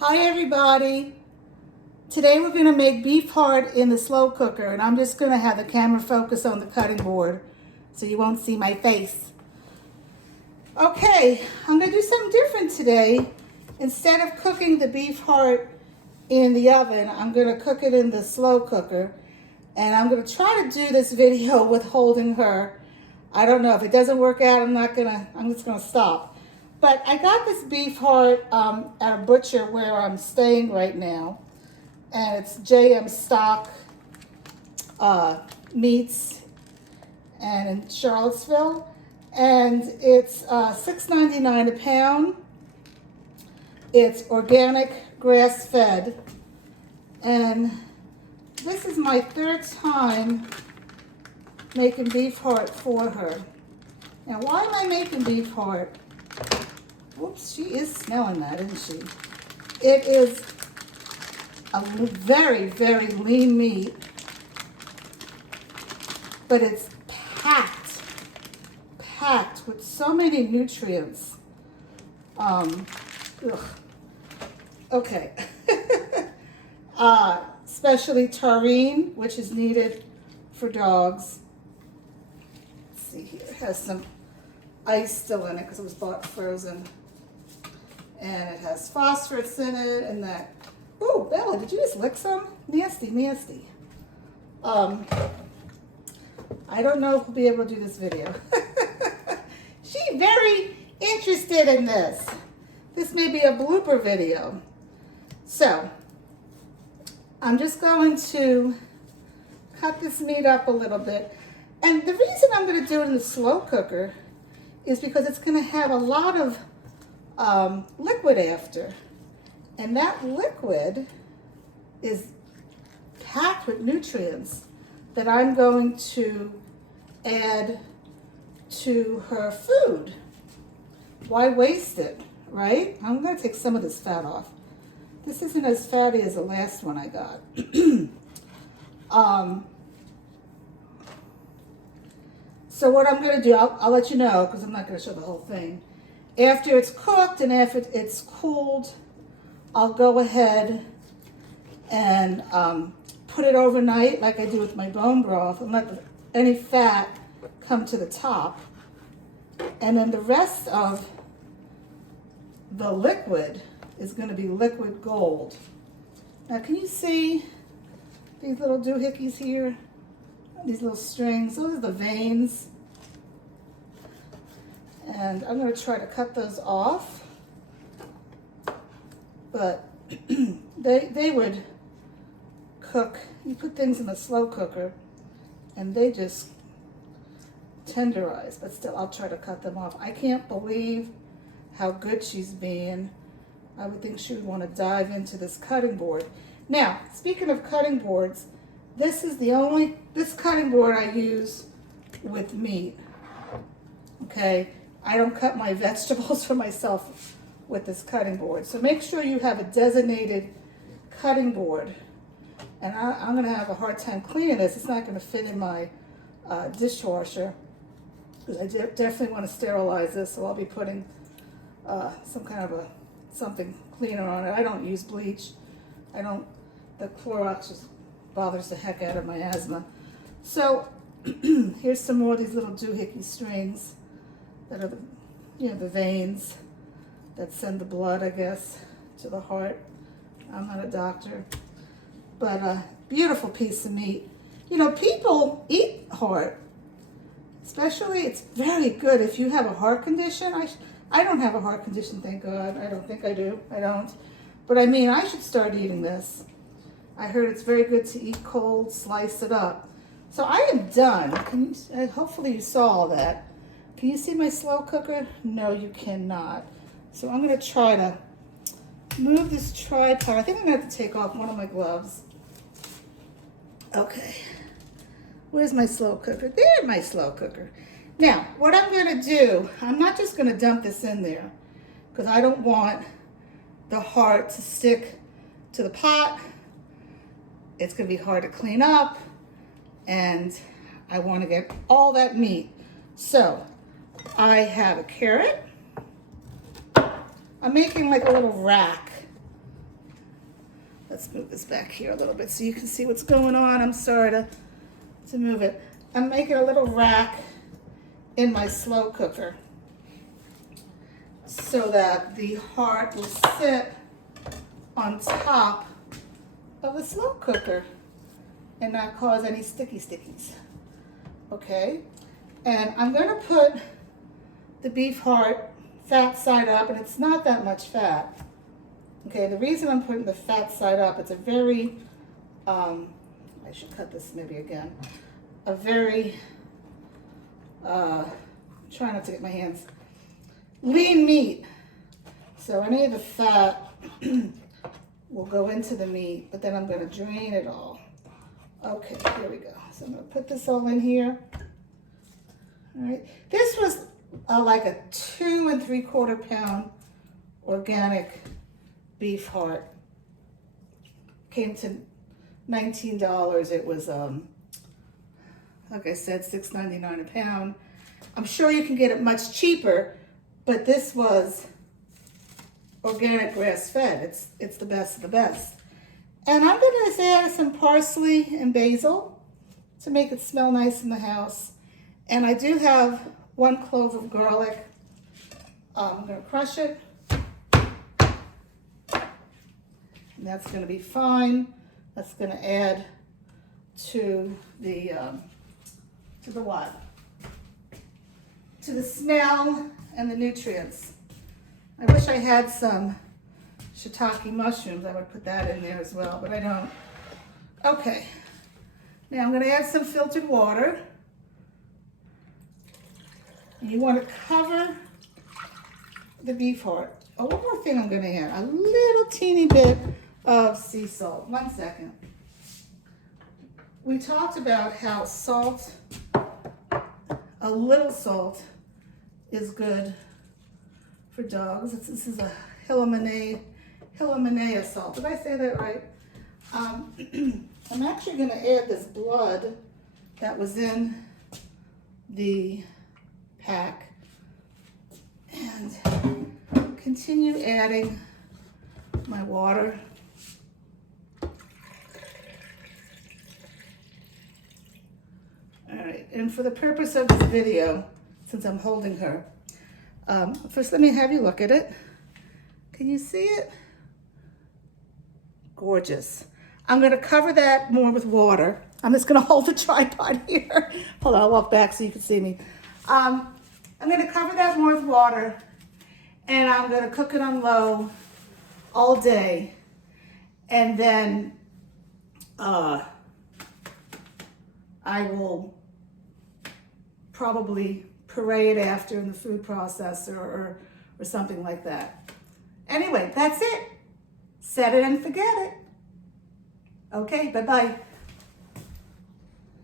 Hi everybody. Today we're going to make beef heart in the slow cooker, and I'm just going to have the camera focus on the cutting board so you won't see my face. Okay, I'm going to do something different today. Instead of cooking the beef heart in the oven, I'm going to cook it in the slow cooker, and I'm going to try to do this video with holding her. I don't know if it doesn't work out. I'm just going to stop. But I got this beef heart at a butcher where I'm staying right now, and it's JM Stock Meats, and in Charlottesville, and it's $6.99 a pound. It's organic, grass-fed, and this is my third time making beef heart for her. Now, why am I making beef heart? Whoops, she is smelling that, isn't she? It is a very, very lean meat, but it's packed with so many nutrients. Okay. Especially taurine, which is needed for dogs. Let's see here, it has some ice still in it because it was bought frozen. And it has phosphorus in it and that. Oh, Bella, did you just lick some? Nasty, nasty. I don't know if we'll be able to do this video. She's very interested in this. This may be a blooper video. So, I'm just going to cut this meat up a little bit. And the reason I'm going to do it in the slow cooker is because it's going to have a lot of liquid after, and that liquid is packed with nutrients that I'm going to add to her food. Why waste it, right? I'm going to take some of this fat off. This isn't as fatty as the last one I got. So what I'm going to do, I'll let you know because I'm not going to show the whole thing. After it's cooked and after it's cooled, I'll go ahead and put it overnight like I do with my bone broth and let any fat come to the top. And then the rest of the liquid is going to be liquid gold. Now can you see these little doohickeys here? These little strings, those are the veins. And I'm going to try to cut those off, but they would cook. You put things in the slow cooker and they just tenderize, but still I'll try to cut them off. I can't believe how good she's being. I would think she would want to dive into this cutting board. Now, speaking of cutting boards, this cutting board I use with meat, okay? I don't cut my vegetables for myself with this cutting board. So make sure you have a designated cutting board. And I'm gonna have a hard time cleaning this. It's not gonna fit in my dishwasher, because I definitely wanna sterilize this, so I'll be putting some kind of something cleaner on it. I don't use bleach. The Clorox just bothers the heck out of my asthma. So here's some more of these little doohickey strings that are the veins that send the blood, I guess, to the heart. I'm not a doctor, but a beautiful piece of meat. You know, people eat heart, especially it's very good if you have a heart condition. I don't have a heart condition, thank God. I don't think I do. I don't. But I mean, I should start eating this. I heard it's very good to eat cold, slice it up. So I am done. Hopefully you saw all that. Can you see my slow cooker? No, you cannot. So I'm going to try to move this tripod. I think I'm going to have to take off one of my gloves. Okay. Where's my slow cooker? There's my slow cooker. Now, what I'm going to do, I'm not just going to dump this in there because I don't want the heart to stick to the pot. It's going to be hard to clean up, and I want to get all that meat. So I have a carrot. I'm making like a little rack Let's move this back here a little bit so you can see what's going on. I'm sorry to move it. I'm making a little rack in my slow cooker so that the heart will sit on top of the slow cooker and not cause any stickies. Okay, and I'm going to put the beef heart fat side up, and it's not that much fat. Okay, the reason I'm putting the fat side up, it's a very, I should cut this maybe again, a very, try not to get my hands, lean meat. So any of the fat will go into the meat, but then I'm going to drain it all. Okay, here we go. So I'm going to put this all in here. All right, this was like a 2 3/4 pound organic beef heart. Came to $19. It was, like I said, $6.99 a pound. I'm sure you can get it much cheaper, but this was organic grass-fed. It's the best of the best. And I'm going to add some parsley and basil to make it smell nice in the house. And I do have 1 clove of garlic. I'm going to crush it. And that's going to be fine. That's going to add to the what? To the smell and the nutrients. I wish I had some shiitake mushrooms. I would put that in there as well, but I don't. Okay. Now I'm going to add some filtered water. And you want to cover the beef heart. Oh, one more thing I'm going to add. A little teeny bit of sea salt. 1 second. We talked about how salt, a little salt, is good for dogs. This is a Himalaya salt. Did I say that right? I'm actually going to add this blood that was in the pack and continue adding my water. All right, and for the purpose of this video, since I'm holding her, first let me have you look at it. Can you see it? Gorgeous. I'm going to cover that more with water. I'm just going to hold the tripod here. Hold on, I'll walk back so you can see me. I'm going to cover that more with water, and I'm going to cook it on low all day, and then I will probably puree it after in the food processor or something like that. Anyway, that's it. Set it and forget it. Okay, bye-bye.